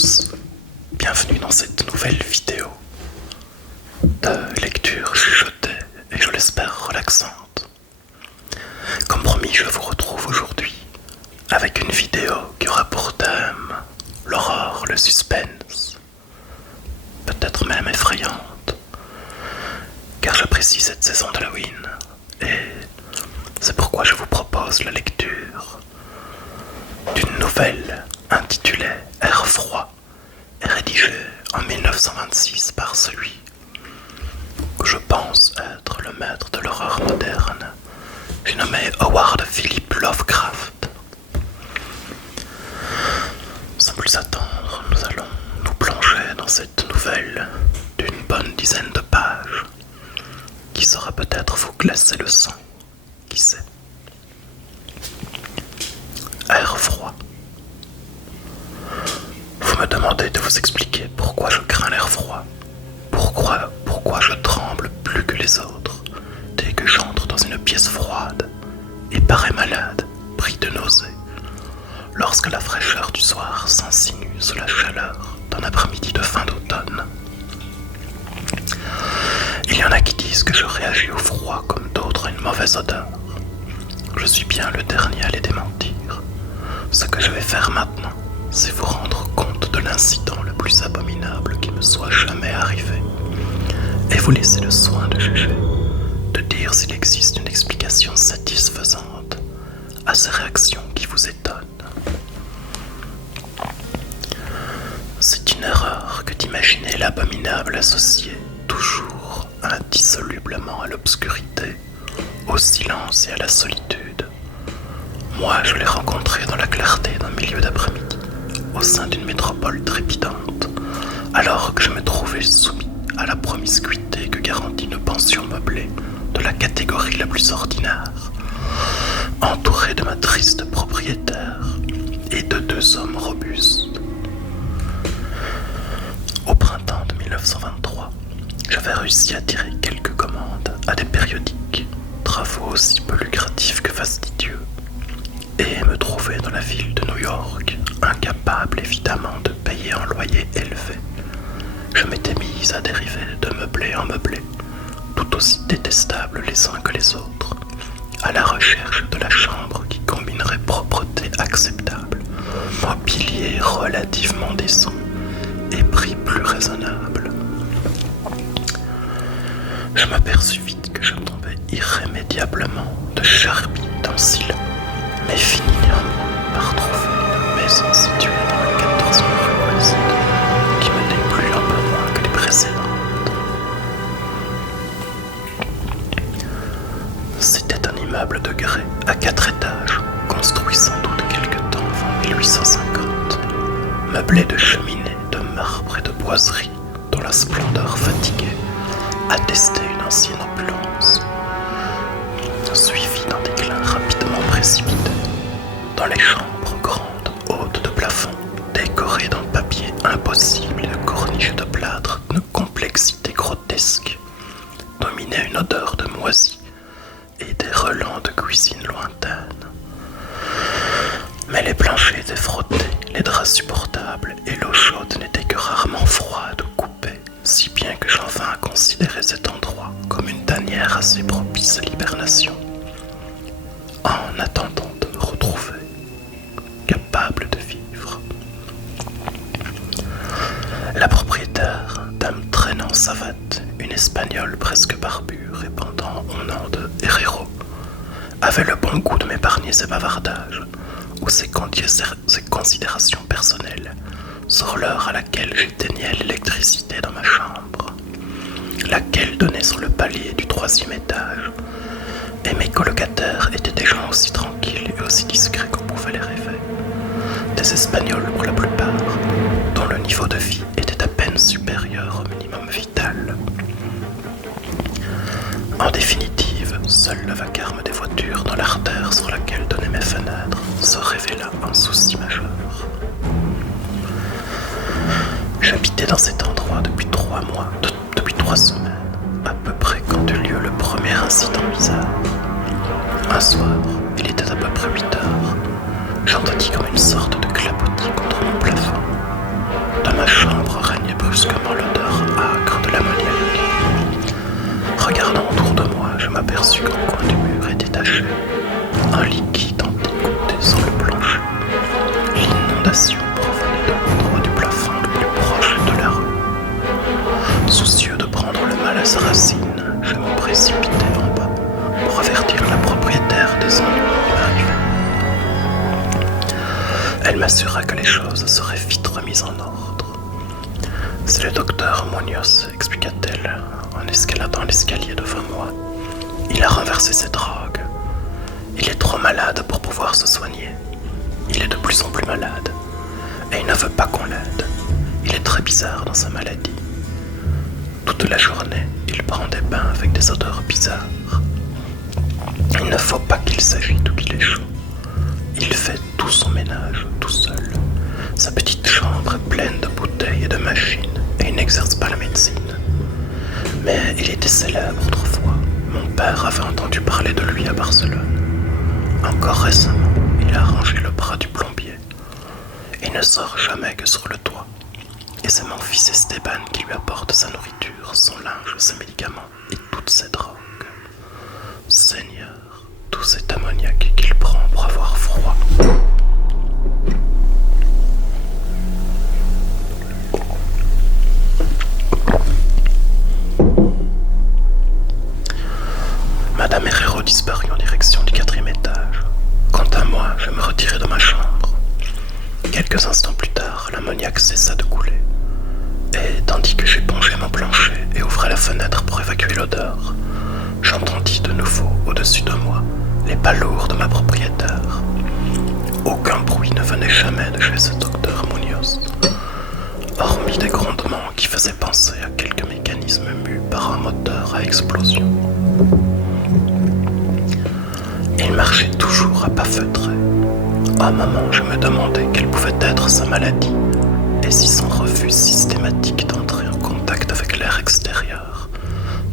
tous, bienvenue dans cette nouvelle vidéo de lecture chuchotée et je l'espère relaxante. Comme promis, je vous retrouve aujourd'hui avec une vidéo qui aura pour thème l'horreur, le suspense, peut-être même effrayante, car j'apprécie cette saison d'Halloween et c'est pourquoi je vous propose la lecture d'une nouvelle intitulée Air froid et rédigée en 1926 par celui que je pense être le maître de l'horreur moderne. J'ai nommé Howard Philip Lovecraft. Sans plus attendre, nous allons nous plonger dans cette nouvelle d'une bonne dizaine de pages qui saura peut-être vous glacer le sang, qui sait. Air froid. Vous me demandez de vous expliquer pourquoi je crains l'air froid. Pourquoi je tremble plus que les autres dès que j'entre dans une pièce froide et parais malade, pris de nausées, lorsque la fraîcheur du soir s'insinue sous la chaleur d'un après-midi de fin d'automne. Il y en a qui disent que je réagis au froid comme d'autres à une mauvaise odeur. Je suis bien le dernier à les démentir. Ce que je vais faire maintenant, c'est vous rendre compte de l'incident le plus abominable qui me soit jamais arrivé, et vous laisser le soin de juger, de dire s'il existe une explication satisfaisante à ces réactions qui vous étonnent. C'est une erreur que d'imaginer l'abominable associé toujours indissolublement à l'obscurité, au silence et à la solitude. Moi, je l'ai rencontré dans la clarté d'un milieu d'après-midi, au sein d'une métropole trépidante, alors que je me trouvais soumis à la promiscuité que garantit une pension meublée de la catégorie la plus ordinaire, entouré de ma triste propriétaire et de deux hommes robustes. Au printemps de 1923, j'avais réussi à tirer quelques commandes à des périodiques, travaux aussi peu lucratifs que fastidieux, et me trouvais dans la ville de New York, incapable évidemment de payer un loyer élevé. Je m'étais mise à dériver de meublé en meublé, tout aussi détestables les uns que les autres, à la recherche de la chambre qui combinerait propreté acceptable, mobilier relativement décent et prix plus raisonnable. Je m'aperçus vite que je tombais irrémédiablement de Charby dans Scylla, mais finis néanmoins par trouver une maison située dans la 14e rue Ouest, qui me déplut un peu moins que les précédentes. C'était un immeuble de grès à 4 étages, construit sans doute quelque temps avant 1850, meublé de cheminées, de marbre et de boiseries, dont la splendeur fatiguée attestait une ancienne opulence, suivie d'un déclin rapidement précipité. Dans les chambres grandes, hautes de plafond, décorées d'un papier impossible et de corniches de plâtre d'une complexité grotesque, dominait une odeur de moisi et des relents de cuisine lointaine. Mais les planchers étaient frottés, les draps supportables et l'eau chaude n'étaient que rarement froide ou coupée, si bien que j'en vins à considérer cet endroit comme une tanière assez propice à l'hibernation. En attendant de me retrouver capable de vivre. La propriétaire, dame traînant savate, une espagnole presque barbue répandant au nom de Herrero, avait le bon goût de m'épargner ses bavardages ou ses considérations personnelles sur l'heure à laquelle j'éteignais l'électricité dans ma chambre, laquelle donnait sur le palier du 3e étage, et mes colocataires étaient des gens aussi tranquilles et aussi discrets qu'on pouvait les rêver. Des Espagnols pour la plupart, dont le niveau de vie était à peine supérieur au minimum vital. En définitive, seul le vacarme des voitures dans l'artère sur laquelle donnaient mes fenêtres se révéla un souci majeur. J'habitais dans cet endroit depuis 3 mois, depuis 3 semaines, à peu près quand eut lieu le premier incident bizarre. Un soir, il était à peu près 8 heures, j'entendis comme une sorte de clapotis contre mon plafond. Dans ma chambre régnait brusquement l'odeur âcre de l'ammoniaque. Regardant autour de moi, je m'aperçus qu'au coin du mur était taché un liquide antiquité sur le plancher. L'inondation provenait de l'endroit du plafond le plus proche de la rue. Soucieux de prendre le mal à sa racine, je me précipitai en bas pour avertir la propriétaire des ennuis qui m'arrivaient. Elle m'assura que les choses seraient vite remises en ordre. C'est le docteur Munoz, expliqua-t-elle en escaladant l'escalier devant moi. Il a renversé ses drogues. Il est trop malade pour pouvoir se soigner. Il est de plus en plus malade et il ne veut pas qu'on l'aide. Il est très bizarre dans sa maladie. Toute la journée, il prend des bains avec des odeurs bizarres. Il ne faut pas qu'il s'agite ou qu'il est chaud. Il fait tout son ménage tout seul. Sa petite chambre est pleine de bouteilles et de machines et il n'exerce pas la médecine. Mais il était célèbre autrefois. Mon père avait entendu parler de lui à Barcelone. Encore récemment, il a rangé le bras du plombier. Il ne sort jamais que sur le toit. Et c'est mon fils Esteban qui lui apporte sa nourriture, son linge, ses médicaments et toutes ses drogues. Seigneur, tout cet ammoniaque qu'il prend pour avoir froid. Madame Herrero disparut en direction du 4e étage. Quant à moi, je me retirai de ma chambre. Quelques instants plus tard, l'ammoniaque cessa de couler. Et tandis que j'épongeais mon plancher et ouvrais la fenêtre pour évacuer l'odeur, j'entendis de nouveau au-dessus de moi les pas lourds de ma propriétaire. Aucun bruit ne venait jamais de chez ce docteur Munoz, hormis des grondements qui faisaient penser à quelques mécanismes mus par un moteur à explosion. Il marchait toujours à pas feutrés. À un moment, je me demandais quelle pouvait être sa maladie et si son refus systématique d'entrer en contact avec l'air extérieur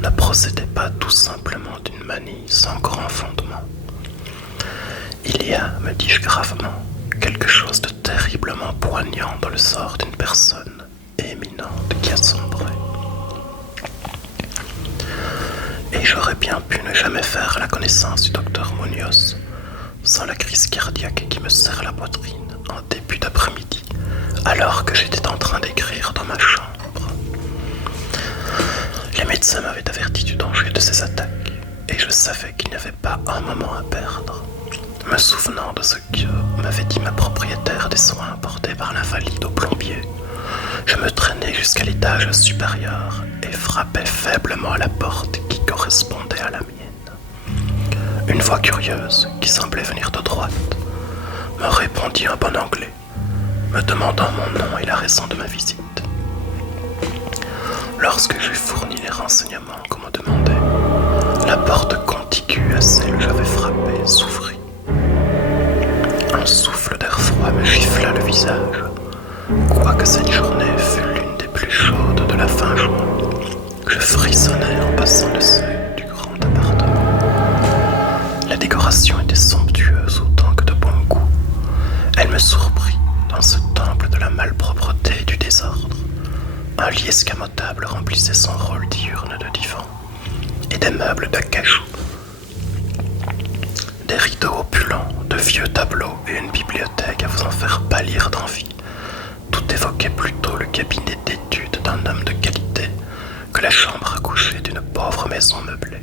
ne procédait pas tout simplement d'une manie sans grand fondement. Il y a, me dis-je gravement, quelque chose de terriblement poignant dans le sort d'une personne éminente qui a sombré. Et j'aurais bien pu ne jamais faire la connaissance du docteur Munoz sans la crise cardiaque qui me serre la poitrine en début d'après-midi, alors que j'étais en train d'écrire dans ma chambre. Les médecins m'avaient averti du danger de ces attaques, et je savais qu'il n'y avait pas un moment à perdre. Me souvenant de ce que m'avait dit ma propriétaire des soins apportés par l'invalide au plombier, je me traînai jusqu'à l'étage supérieur et frappai faiblement à la porte qui correspondait à la mienne. Une voix curieuse, qui semblait venir de droite, me répondit en bon anglais, me demandant mon nom et la raison de ma visite. Lorsque j'eus fourni les renseignements qu'on me demandait, la porte contiguë à celle où j'avais frappé s'ouvrit. Un souffle d'air froid me gifla le visage, quoique cette journée fût l'une des plus chaudes de la fin juin. Je frissonnais en passant le seuil du grand appartement. La décoration était somptueuse autant que de bon goût. Elle me surprit dans ce temple de la malpropreté et du désordre. Un lit escamotable remplissait son rôle diurne de divan, et des meubles d'acajou. Des rideaux opulents, de vieux tableaux et une bibliothèque à vous en faire pâlir d'envie. Tout évoquait plutôt le cabinet d'études d'un homme de qualité que la chambre à coucher d'une pauvre maison meublée.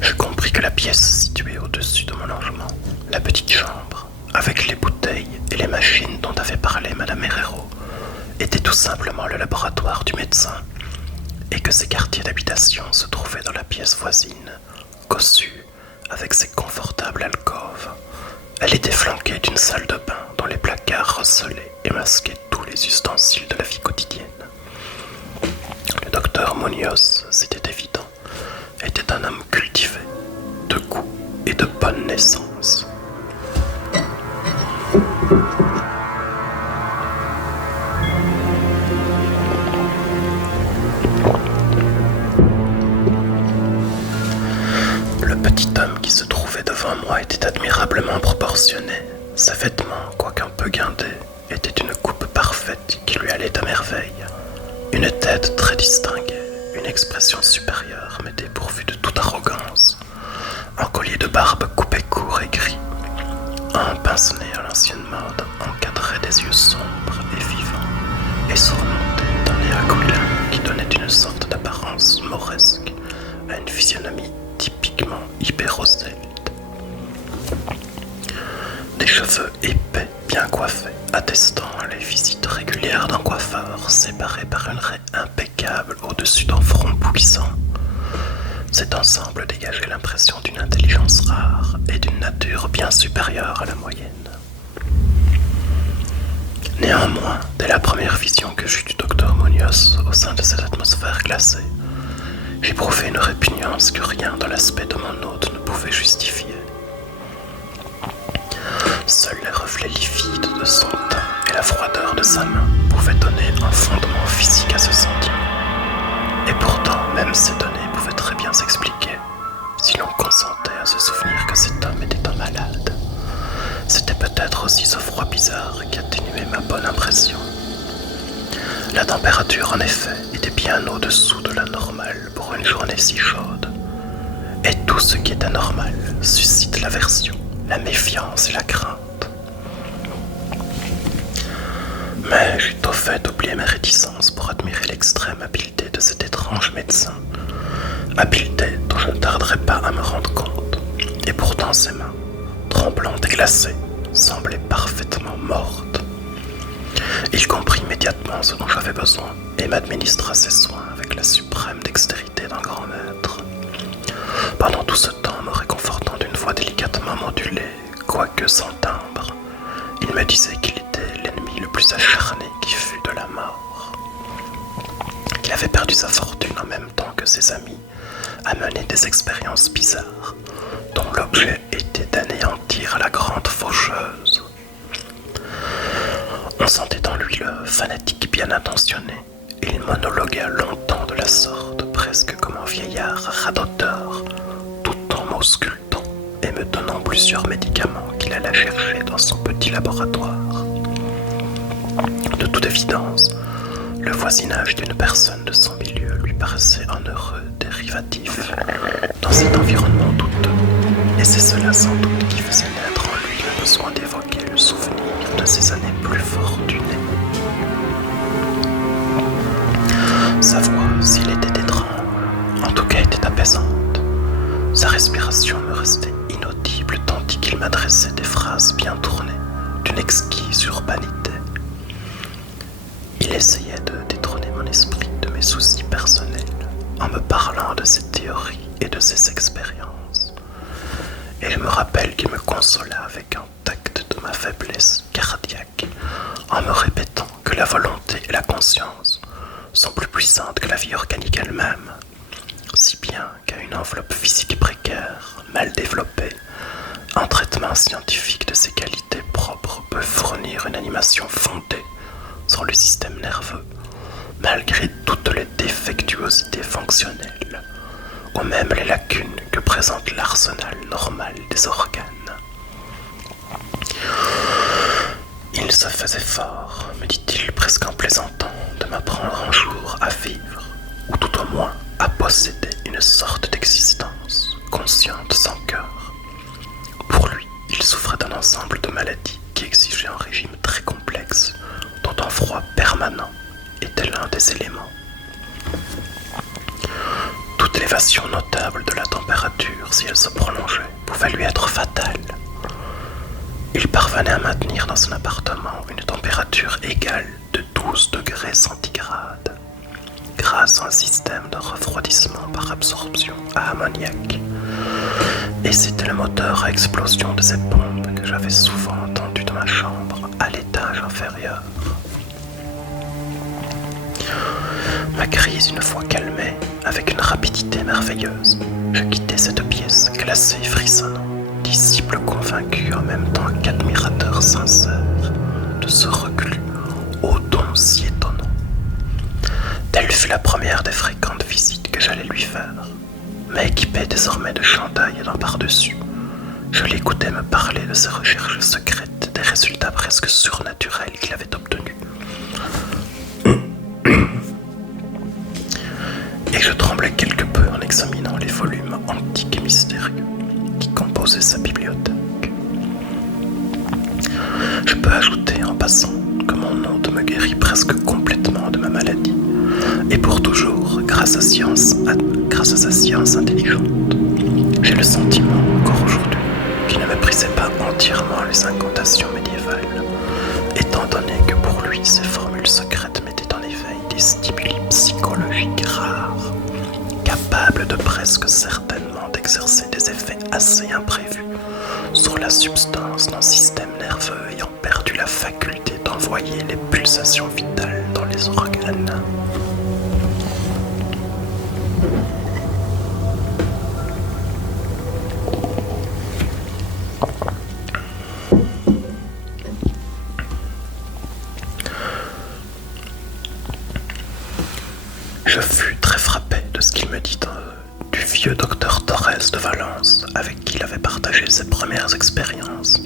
Je compris que la pièce située au-dessus de mon logement, la petite chambre, avec les bouteilles et les machines dont avait parlé Madame Herrero, était tout simplement le laboratoire du médecin, et que ses quartiers d'habitation se trouvaient dans la pièce voisine, cossue, avec ses confortables alcôves. Elle était flanquée d'une salle de bain dont les placards recelaient et masquaient tous les ustensiles de la vie quotidienne. Le docteur Munoz, c'était évident, était un homme cultivé, de goût et de bonne naissance. Le petit homme qui se trouvait devant moi était admirablement proportionné. Ses vêtements, quoique un peu guindés, étaient d'une coupe parfaite merveille, une tête très distinguée, une expression supérieure mais dépourvue de toute arrogance, un collier de barbe coupé court et gris, un pince-nez à l'ancienne mode encadrait des yeux sombres et vivants et surmonté d'un nez aquilain qui donnait une sorte d'apparence mauresque à une physionomie typiquement ibérocelte. Des cheveux épais, bien coiffés, attestant les visites régulières d'un coiffeur séparé par une raie impeccable au-dessus d'un front puissant. Cet ensemble dégageait l'impression d'une intelligence rare et d'une nature bien supérieure à la moyenne. Néanmoins, dès la première vision que j'eus du docteur Munoz au sein de cette atmosphère glacée, j'éprouvai une répugnance que rien dans l'aspect de mon hôte ne pouvait justifier. Seuls les reflets livides de son teint et la froideur de sa main pouvaient donner un fondement physique à ce sentiment. Et pourtant, même ces données pouvaient très bien s'expliquer si l'on consentait à se souvenir que cet homme était un malade. C'était peut-être aussi ce froid bizarre qui atténuait ma bonne impression. La température, en effet, était bien au-dessous de la normale pour une journée si chaude. Et tout ce qui est anormal suscite l'aversion, la méfiance et la crainte. Mais j'eus au fait oublié mes réticences pour admirer l'extrême habileté de cet étrange médecin. Habileté dont je ne tarderai pas à me rendre compte. Et pourtant ses mains, tremblantes et glacées, semblaient parfaitement mortes. Il comprit immédiatement ce dont j'avais besoin et m'administra ses soins avec la suprême dextérité d'un grand maître. Pendant tout ce temps, me réconfortant d'une voix délicatement modulée, quoique sans timbre, il me disait qu'il était l'ennemi le plus acharné qui fût de la mort. Qu'il avait perdu sa fortune en même temps que ses amis, à mener des expériences bizarres, dont l'objet était d'anéantir la grande faucheuse. On sentait en lui le fanatique bien intentionné, et il monologua longtemps de la sorte, presque comme un vieillard radoteur, tout en m'auscultant et me donnant plusieurs médicaments qu'il alla chercher dans son petit laboratoire. De toute évidence, le voisinage d'une personne de son milieu lui paraissait un heureux dérivatif dans cet environnement douteux, et c'est cela sans doute qui faisait naître en lui le besoin d'évoquer le souvenir de ses années plus fortunées. Sa voix, s'il était étrange, en tout cas était apaisante. Sa respiration me restait inaudible tandis qu'il m'adressait des phrases bien tournées, d'une exquise urbanité. Il essayait de détrôner mon esprit de mes soucis personnels en me parlant de ses théories et de ses expériences. Et je me rappelle qu'il me consola avec un tact de ma faiblesse cardiaque en me répétant que la volonté et la conscience sont plus puissantes que la vie organique elle-même, si bien qu'à une enveloppe physique précaire, mal développée, un traitement scientifique de ses qualités propres peut fournir une animation fondée sur le système nerveux, malgré toutes les défectuosités fonctionnelles, ou même les lacunes que présente l'arsenal normal des organes. Il se faisait fort, me dit-il presque en plaisantant, de m'apprendre un jour à vivre, ou tout au moins à posséder une sorte d'existence, consciente sans cœur. Pour lui, il souffrait d'un ensemble de maladies qui exigeaient un régime très complexe, dont un froid permanent était l'un des éléments. Toute élévation notable de la température, si elle se prolongeait, pouvait lui être fatale. Il parvenait à maintenir dans son appartement une température égale de 12 degrés centigrades, grâce à un système de refroidissement par absorption à ammoniac. Et c'était le moteur à explosion de ces pompes que j'avais souvent entendu dans ma chambre à l'étage inférieur. Ma crise une fois calmée, avec une rapidité merveilleuse, je quittai cette pièce glacée et frissonnante, disciple convaincu en même temps qu'admirateur sincère de ce reclus au don si étonnant. Telle fut la première des fréquentes visites que j'allais lui faire, mais équipé désormais de chandail et d'un pardessus, je l'écoutais me parler de ses recherches secrètes, des résultats presque surnaturels qu'il avait obtenus. maladie, et pour toujours, grâce à sa science intelligente. J'ai le sentiment, encore aujourd'hui, qu'il ne méprisait pas entièrement les incantations médiévales, étant donné que pour lui, ces formules secrètes mettaient en éveil des stimuli psychologiques rares, capables de presque certainement d'exercer des effets assez imprévus sur la substance d'un système nerveux ayant perdu la faculté d'envoyer les pulsations vitales dans les organes. Je fus très frappé de ce qu'il me dit du vieux docteur Torres de Valence, avec qui il avait partagé ses premières expériences,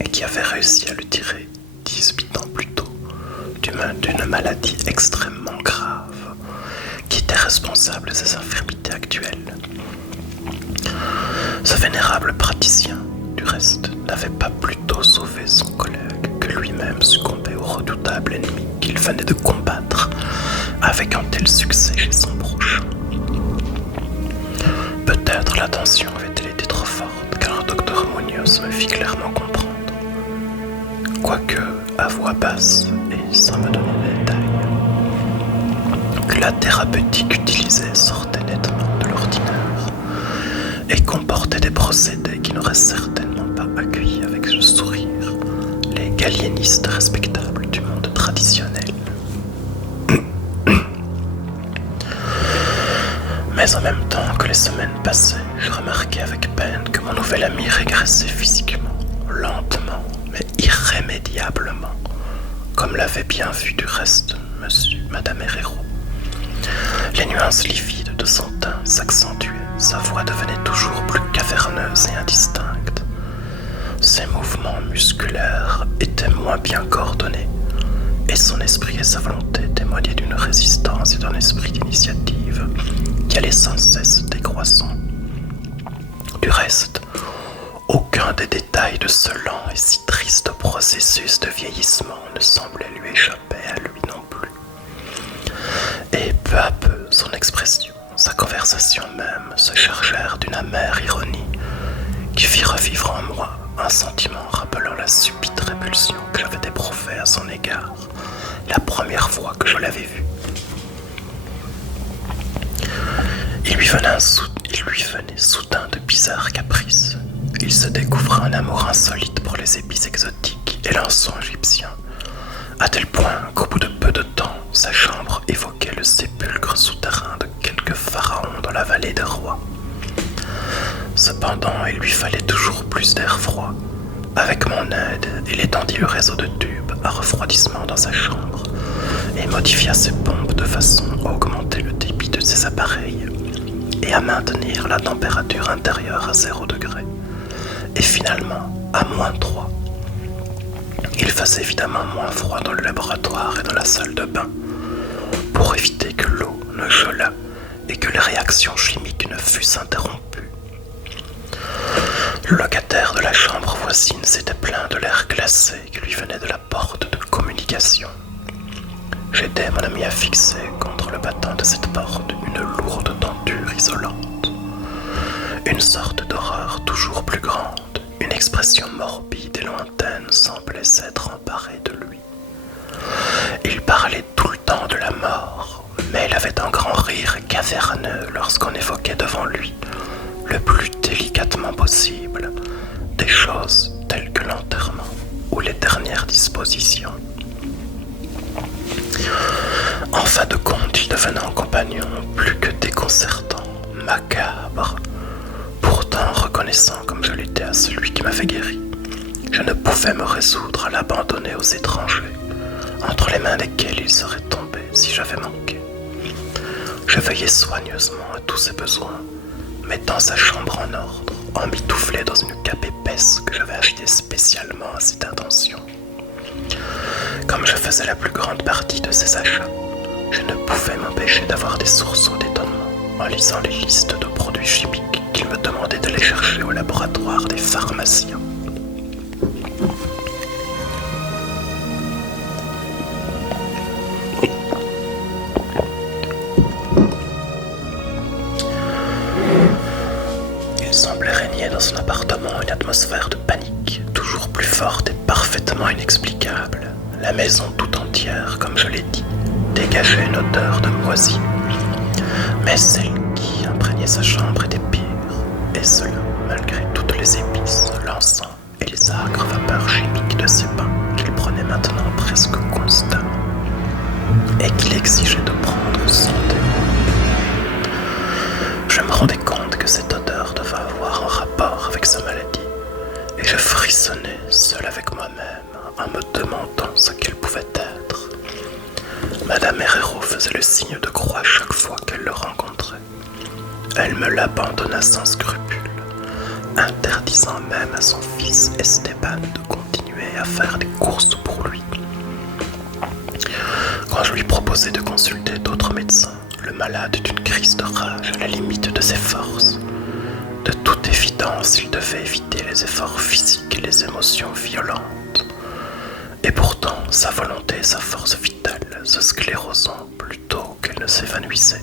et qui avait réussi à le tirer 18 ans plus tôt d'une maladie extrêmement grave, qui était responsable de ses infirmités actuelles. Ce vénérable praticien, du reste, n'avait pas plutôt sauvé son collègue que lui-même succombait au redoutable ennemi qu'il venait de combattre avec un tel succès chez son prochain. Peut-être la tension avait-elle été trop forte, car le docteur Munoz me fit clairement comprendre, quoique à voix basse et sans me donner de détails, que la thérapeutique utilisée sortait nettement de l'ordinaire et comportait des procédés qui n'auraient certainement pas accueilli avec ce sourire les galliénistes respectables du monde traditionnel. Mais en même temps que les semaines passaient, je remarquais avec peine que mon nouvel ami régressait physiquement, lentement, mais irrémédiablement, comme l'avait bien vu du reste Madame Herrero. Les nuances livides de son teint s'accentuaient, sa voix devenait toujours plus caverneuse et indistincte. Ses mouvements musculaires étaient moins bien coordonnés, et son esprit et sa volonté témoignaient d'une résistance et d'un esprit d'initiative qui allait sans cesse décroissant. Du reste, aucun des détails de ce lent et si triste processus de vieillissement ne semblait lui échapper à lui non plus. Et peu à peu, son expression, sa conversation même, se chargèrent d'une amère ironie qui fit revivre en moi un sentiment rappelant la subite répulsion que j'avais éprouvée à son égard la première fois que je l'avais vu. Il lui venait soudain de bizarres caprices. Il se découvrait un amour insolite pour les épices exotiques et l'encens égyptien, à tel point qu'au bout de peu de temps, sa chambre évoquait le sépulcre souterrain de quelques pharaons dans la vallée des rois. Cependant, il lui fallait toujours plus d'air froid. Avec mon aide, il étendit le réseau de tubes à refroidissement dans sa chambre et modifia ses pompes de façon à augmenter le débit de ses appareils et à maintenir la température intérieure à 0 degré, et finalement à -3. Il faisait évidemment moins froid dans le laboratoire et dans la salle de bain, pour éviter que l'eau ne gelât et que les réactions chimiques ne fussent interrompues. Le locataire de la chambre voisine s'était plaint de l'air glacé qui lui venait de la porte de communication. J'aidai mon ami à fixer contre le battant de cette porte une lourde denture isolante. Une sorte d'horreur toujours plus grande, une expression morbide et lointaine semblait s'être emparée de lui. Il parlait tout le temps de la mort, mais il avait un grand rire caverneux lorsqu'on évoquait devant lui, le plus délicatement possible, des choses telles que l'enterrement ou les dernières dispositions. En fin de compte, il devenait un compagnon plus que déconcertant, macabre. Pourtant reconnaissant comme je l'étais à celui qui m'avait guéri, je ne pouvais me résoudre à l'abandonner aux étrangers, entre les mains desquels il serait tombé si j'avais manqué. Je veillais soigneusement à tous ses besoins, mettant sa chambre en ordre, emmitouflée dans une cape épaisse que j'avais achetée spécialement à cette intention. Comme je faisais la plus grande partie de ses achats, je ne pouvais m'empêcher d'avoir des sursauts d'étonnement en lisant les listes de produits chimiques qu'il me demandait d'aller chercher au laboratoire des pharmaciens. une atmosphère de panique, toujours plus forte et parfaitement inexplicable. La maison tout entière, comme je l'ai dit, dégageait une odeur de moisi. Mais celle qui imprégnait sa chambre était pire, et cela malgré toutes les épices, l'encens et les âcres vapeurs chimiques de ces bains qu'il prenait maintenant presque constamment, et qu'il exigeait de prendre sans démon. Je me rendais compte que cette odeur devait avoir un rapport avec sa maladie, et je frissonnais seul avec moi-même en me demandant ce qu'elle pouvait être. Madame Herrero faisait le signe de croix chaque fois qu'elle le rencontrait. Elle me l'abandonna sans scrupule, interdisant même à son fils Esteban de continuer à faire des courses pour lui. Quand je lui proposais de consulter d'autres médecins, le malade eut une crise de rage à la limite de ses forces. De toute évidence, il devait éviter les efforts physiques et les émotions violentes. Et pourtant, sa volonté et sa force vitale se sclérosant plutôt qu'elle ne s'évanouissait.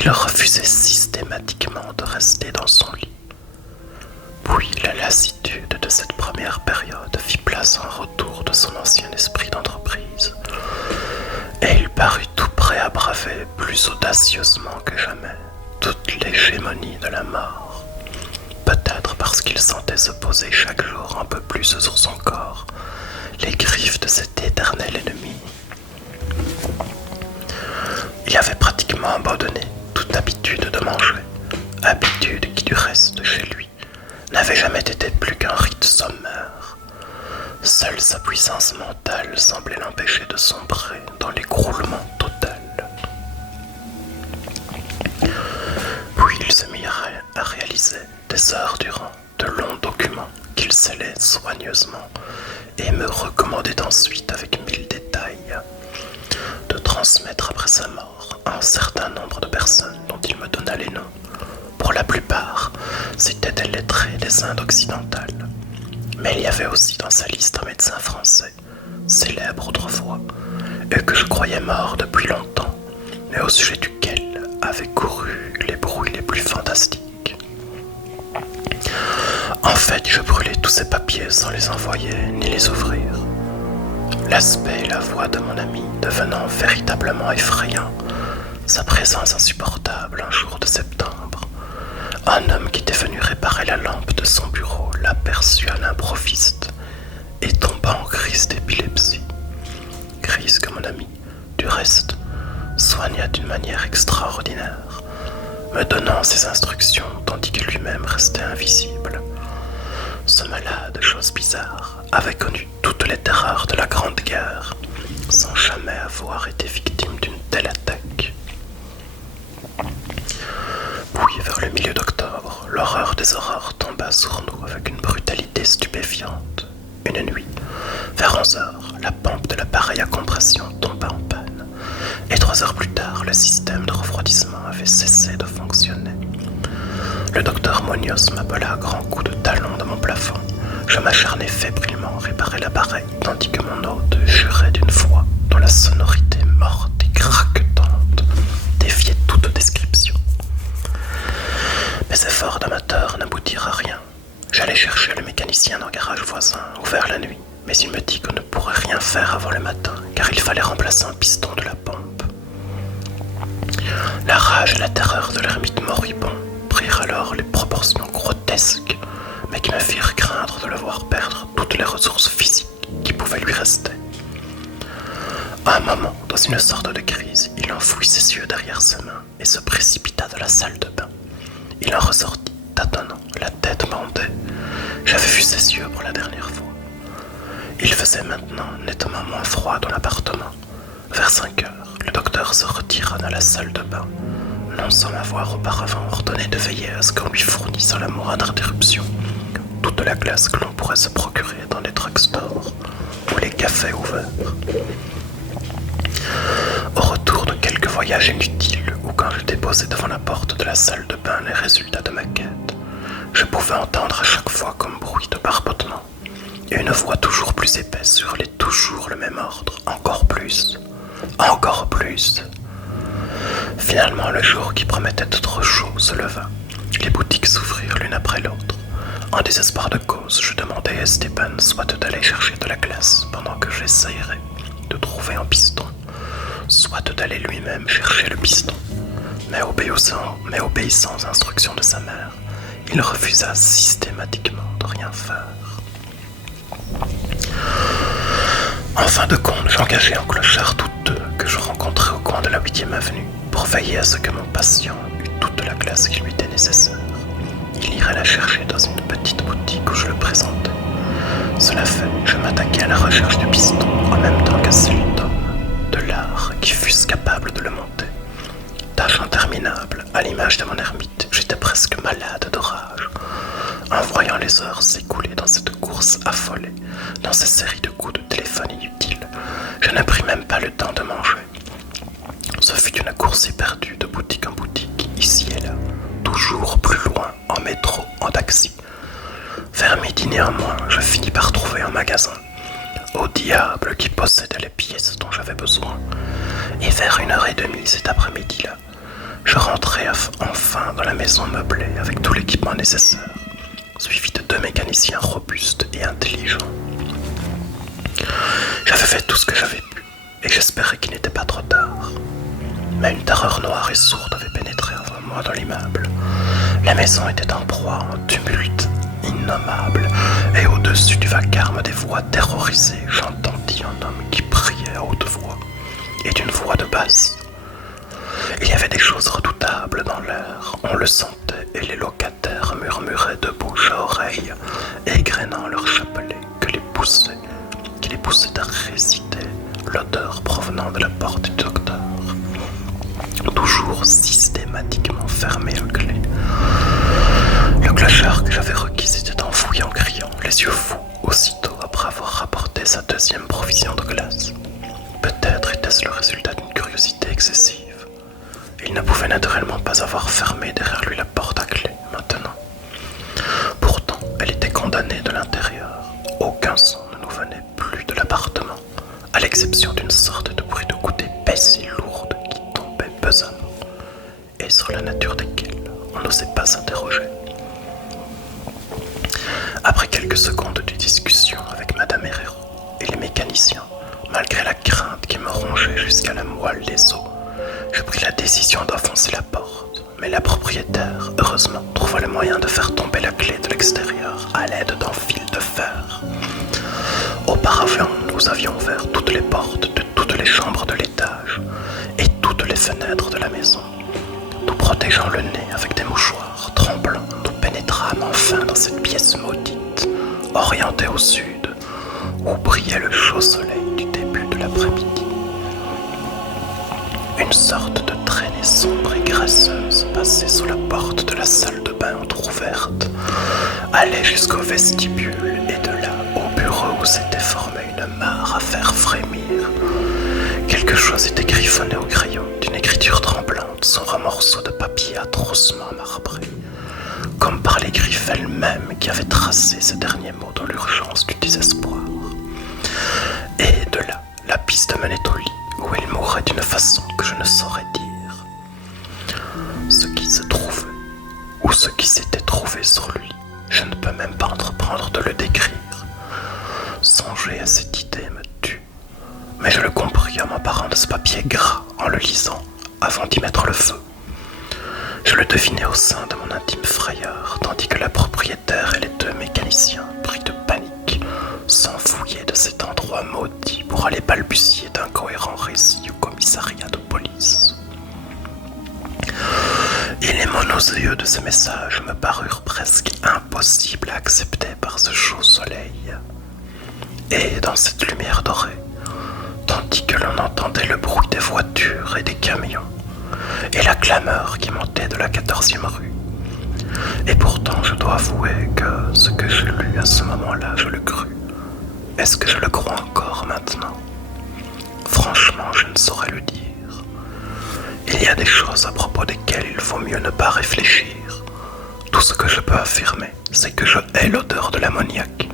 Il refusait systématiquement de rester dans son lit. Puis la lassitude de cette première période fit place à un retour de son ancien esprit d'entreprise, et il parut tout prêt à braver plus audacieusement que jamais toute l'hégémonie de la mort. Peut-être parce qu'il sentait se poser chaque jour un peu plus sur son corps les griffes de cet éternel ennemi. Il avait pratiquement abandonné toute habitude de manger, habitude qui du reste chez lui n'avait jamais été plus qu'un rite sommaire. Seule sa puissance mentale semblait l'empêcher de sombrer dans l'écroulement total. Puis il se mit à réaliser des heures durant de longs documents qu'il scellait soigneusement et me recommandait ensuite avec 1000 détails de transmettre après sa mort à un certain nombre de personnes dont il me donna les noms. Pour la plupart, c'étaient des lettrés des Indes occidentales. Mais il y avait aussi dans sa liste un médecin français, célèbre autrefois, et que je croyais mort depuis longtemps, mais au sujet duquel avaient couru les bruits les plus fantastiques. En fait, je brûlais tous ces papiers sans les envoyer ni les ouvrir. L'aspect et la voix de mon ami devenant véritablement effrayants, sa présence insupportable un jour de septembre, un homme qui était venu réparer la lampe de son bureau l'aperçut à l'improviste et tomba en crise d'épilepsie. Crise que mon ami, du reste, soigna d'une manière extraordinaire, me donnant ses instructions tandis que lui-même restait invisible. Ce malade, chose bizarre, avait connu toutes les terreurs de la Grande Guerre, sans jamais avoir été victime d'une telle attaque. Puis, vers le milieu d'octobre, l'horreur des horreurs tomba sur nous avec une brutalité stupéfiante. Une nuit, vers 11 heures, la pompe de l'appareil à compression tomba en panne, et 3 heures plus tard, le système de refroidissement avait cessé de fonctionner. Le docteur Munoz m'appela à grands coups de talon de mon plafond. Je m'acharnai fébrilement à réparer l'appareil, tandis que mon hôte jurait d'une voix dont la sonorité morte et craquetante défiait toute description. Mes efforts d'amateur n'aboutirent à rien. J'allai chercher le mécanicien dans le garage voisin, ouvert la nuit, mais il me dit qu'on ne pourrait rien faire avant le matin, car il fallait remplacer un piston de la pompe. La rage et la terreur de l'ermite moribond prirent alors les proportions grotesques, mais qui me firent craindre de le voir perdre toutes les ressources physiques qui pouvaient lui rester. À un moment, dans une sorte de crise, il enfouit ses yeux derrière ses mains et se précipita de la salle de bain. Il en ressortit, tâtonnant, la tête bandée. J'avais vu ses yeux pour la dernière fois. Il faisait maintenant nettement moins froid dans l'appartement. Vers 5 heures, le docteur se retira dans la salle de bain, non sans m'avoir auparavant ordonné de veiller à ce qu'on lui fournisse sans la moindre interruption toute la glace que l'on pourrait se procurer dans les drugstores ou les cafés ouverts. Au retour de quelques voyages inutiles ou quand je déposais devant la porte de la salle de bain les résultats de ma quête, je pouvais entendre à chaque fois comme bruit de barbotement et une voix toujours plus épaisse hurlait toujours le même ordre, encore plus, encore plus. Finalement, le jour qui promettait d'être chaud se leva. Les boutiques s'ouvrirent l'une après l'autre. En désespoir de cause, je demandais à Esteban soit d'aller chercher de la glace pendant que j'essayerais de trouver un piston, soit d'aller lui-même chercher le piston. Mais obéissant aux instructions de sa mère, il refusa systématiquement de rien faire. En fin de compte, j'engageai un clochard douteux que je rencontrai au coin de la 8e avenue pour veiller à ce que mon patient eût toute la glace qui lui était nécessaire. Il irait la chercher dans une petite boutique où je le présentais. Cela fait, je m'attaquai à la recherche du piston en même temps qu'à celui d'hommes de l'art qui fussent capables de le monter. Tâche interminable, à l'image de mon ermite, j'étais presque malade de rage. En voyant les heures s'écouler dans cette course affolée, dans ces séries de coups de téléphone inutiles, je ne pris même pas le temps de manger. Ce fut une course éperdue de boutique en boutique, ici et là, toujours plus loin, en métro, en taxi. Vers midi néanmoins, je finis par trouver un magasin. Au diable qui possédait les pièces dont j'avais besoin. Et vers 1h30 cet après-midi-là, je rentrai enfin dans la maison meublée avec tout l'équipement nécessaire, suivi de 2 mécaniciens robustes et intelligents. J'avais fait tout ce que j'avais pu, et j'espérais qu'il n'était pas trop tard. Mais une terreur noire et sourde avait pénétré avant moi dans l'immeuble. La maison était en proie à un tumulte innommable, et au-dessus du vacarme des voix terrorisées, j'entendis un homme qui priait à haute voix, et d'une voix de basse. Il y avait des choses redoutables dans l'air, on le sentait, et les locataires murmuraient de bouche à oreille, égrenant leurs chapelets qui les poussaient à réciter l'odeur provenant de la porte du docteur, toujours systématiquement fermée à clé. Le clochard que j'avais requis s'était enfoui en criant, les yeux fous, aussitôt après avoir rapporté sa 2e provision de glace. Peut-être était-ce le résultat d'une curiosité excessive. Il ne pouvait naturellement pas avoir fermé derrière lui la porte à clé, maintenant. Pourtant, elle était condamnée de l'intérieur. Aucun son ne nous venait plus de l'appartement, à l'exception d'une sorte de bruit de gouttes épaisses et lourdes qui tombaient pesamment, et sur la nature desquelles on n'osait pas s'interroger. Après quelques secondes de discussion avec Madame Herrero et les mécaniciens, malgré la crainte qui me rongeait jusqu'à la moelle des os, je pris la décision d'enfoncer la porte, mais la propriétaire, heureusement, trouva le moyen de faire tomber la clé de l'extérieur à l'aide d'un fil de fer. Auparavant, nous avions ouvert toutes les portes de toutes les chambres de l'étage et toutes les fenêtres de la maison. Nous protégeant le nez avec des mouchoirs tremblants, nous pénétrâmes enfin dans cette pièce maudite, orientée au sud, où brillait le chaud soleil du début de l'après-midi. Une sorte de traînée sombre et graisseuse passait sous la porte de la salle de bain entr'ouverte, allait jusqu'au vestibule et de là au bureau où s'était formée une mare à faire frémir. Quelque chose était griffonné au crayon, d'une écriture tremblante sur un morceau de papier atrocement marbré, comme par les griffes elles-mêmes qui avaient tracé ces derniers mots dans l'urgence du désespoir. Et de là, la piste menait au lit, où il mourrait d'une façon que je ne saurais dire. Ce qui se trouvait, ou ce qui s'était trouvé sur lui, je ne peux même pas entreprendre de le décrire. Songer à cette idée me tue, mais je le compris en m'emparant de ce papier gras en le lisant avant d'y mettre le feu. Je le devinais au sein de mon intime frayeur, tandis que la propriétaire et les 2 mécaniciens, pris de panique, s'enfouillaient de cet endroit maudit pour aller balbutier d'incohérents récits au commissariat de police. Et les mots nauséeux de ce message me parurent presque impossibles à accepter par ce chaud soleil. Et dans cette lumière dorée, tandis que l'on entendait le bruit des voitures et des camions, et la clameur qui montait de la 14e rue. Et pourtant, je dois avouer que ce que j'ai lu à ce moment-là, je le crus. Est-ce que je le crois encore maintenant? Franchement, je ne saurais le dire. Il y a des choses à propos desquelles il vaut mieux ne pas réfléchir. Tout ce que je peux affirmer, c'est que je hais l'odeur de l'ammoniac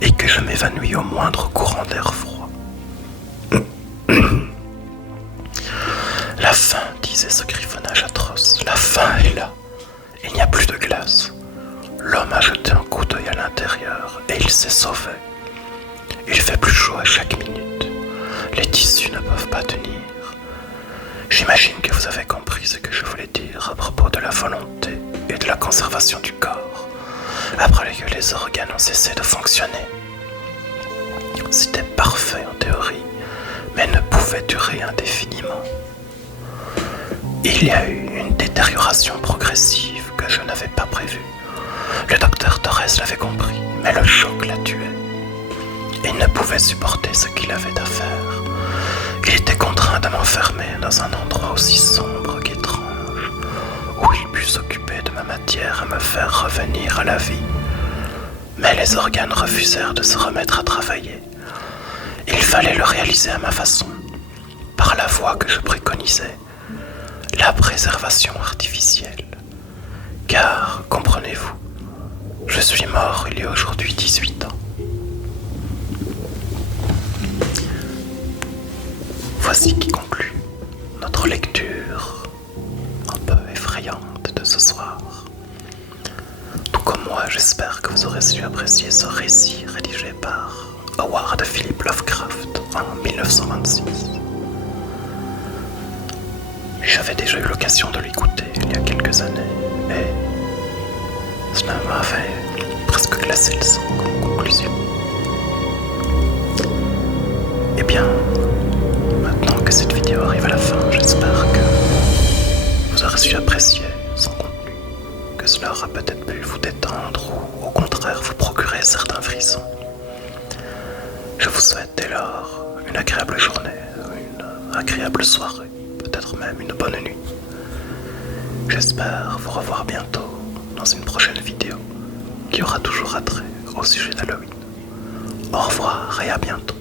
et que je m'évanouis au moindre courant d'air froid. La faim, disait ce griffonnage atroce, la faim est là. Il n'y a plus de glace. L'homme a jeté un coup d'œil à l'intérieur et il s'est sauvé. Il fait plus chaud à chaque minute. Les tissus ne peuvent pas tenir. J'imagine que vous avez compris ce que je voulais dire à propos de la volonté et de la conservation du corps, après que les organes ont cessé de fonctionner. C'était parfait en théorie, mais ne pouvait durer indéfiniment. Il y a eu une détérioration progressive que je n'avais pas prévue. Le docteur Torres l'avait compris, mais le choc l'a tué. Il ne pouvait supporter ce qu'il avait à faire. Il était contraint de m'enfermer dans un endroit aussi sombre qu'étrange, où il put s'occuper de ma matière et me faire revenir à la vie. Mais les organes refusèrent de se remettre à travailler. Il fallait le réaliser à ma façon, par la voie que je préconisais, la préservation artificielle. Car, comprenez-vous, je suis mort il y a aujourd'hui 18 ans. Voici qui conclut notre lecture un peu effrayante de ce soir. Tout comme moi, j'espère que vous aurez su apprécier ce récit rédigé par Howard Philip Lovecraft en 1926. J'avais déjà eu l'occasion de l'écouter il y a quelques années et cela m'avait presque glacé le sang comme conclusion. Eh bien, maintenant que cette vidéo arrive à la fin, j'espère que vous aurez su apprécier son contenu, que cela aura peut-être pu vous détendre ou au contraire vous procurer certains frissons. Je vous souhaite dès lors une agréable journée, une agréable soirée, peut-être même une bonne nuit. J'espère vous revoir bientôt dans une prochaine vidéo qui aura toujours attrait au sujet d'Halloween. Au revoir et à bientôt.